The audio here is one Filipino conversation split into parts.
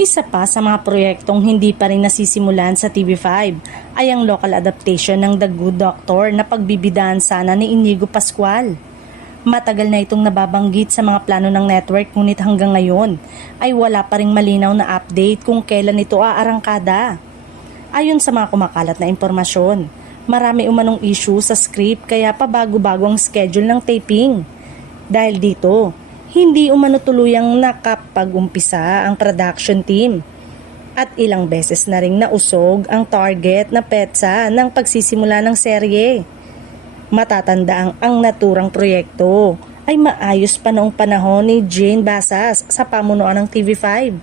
Isa pa sa mga proyektong hindi pa rin nasisimulan sa TV5 ay ang local adaptation ng The Good Doctor na pagbibidahan sana ni Inigo Pascual. Matagal na itong nababanggit sa mga plano ng network ngunit hanggang ngayon ay wala pa ring malinaw na update kung kailan ito aarangkada. Ayon sa mga kumakalat na impormasyon, marami umanong issue sa script kaya pabago-bago ang schedule ng taping. Dahil dito, hindi umano tuluyang nakapag-umpisa ang production team at ilang beses na ring nausog ang target na petsa ng pagsisimula ng serye. Matatanda ang naturang proyekto ay maayos pa noong panahon ni Jane Basas sa pamunuan ng TV5.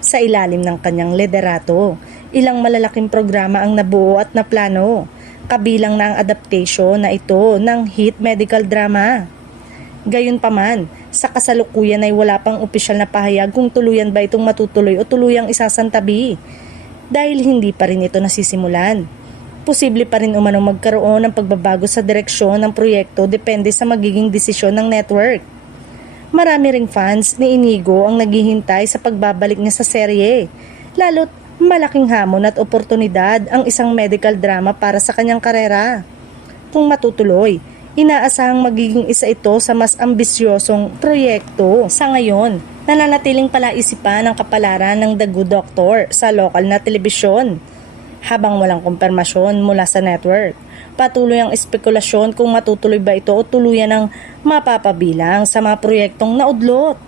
Sa ilalim ng kanyang liderato, ilang malalaking programa ang nabuo at naplano, kabilang na ang adaptation na ito ng hit medical drama. Gayunpaman, sa kasalukuyan ay wala pang opisyal na pahayag kung tuluyan ba itong matutuloy o tuluyang isasantabi dahil hindi pa rin ito nasisimulan. Posible pa rin umanong magkaroon ng pagbabago sa direksyon ng proyekto depende sa magiging desisyon ng network. Marami ring fans ni Inigo ang naghihintay sa pagbabalik niya sa serye, lalo't malaking hamon at oportunidad ang isang medical drama para sa kanyang karera. Kung matutuloy, inaasahang magiging isa ito sa mas ambisyosong proyekto. Sa ngayon, nananatiling palaisipan ang kapalaran ng The Good Doctor sa lokal na telebisyon. Habang walang kumpirmasyon mula sa network, patuloy ang espekulasyon kung matutuloy ba ito o tuluyan ng mapapabilang sa mga proyektong naudlot.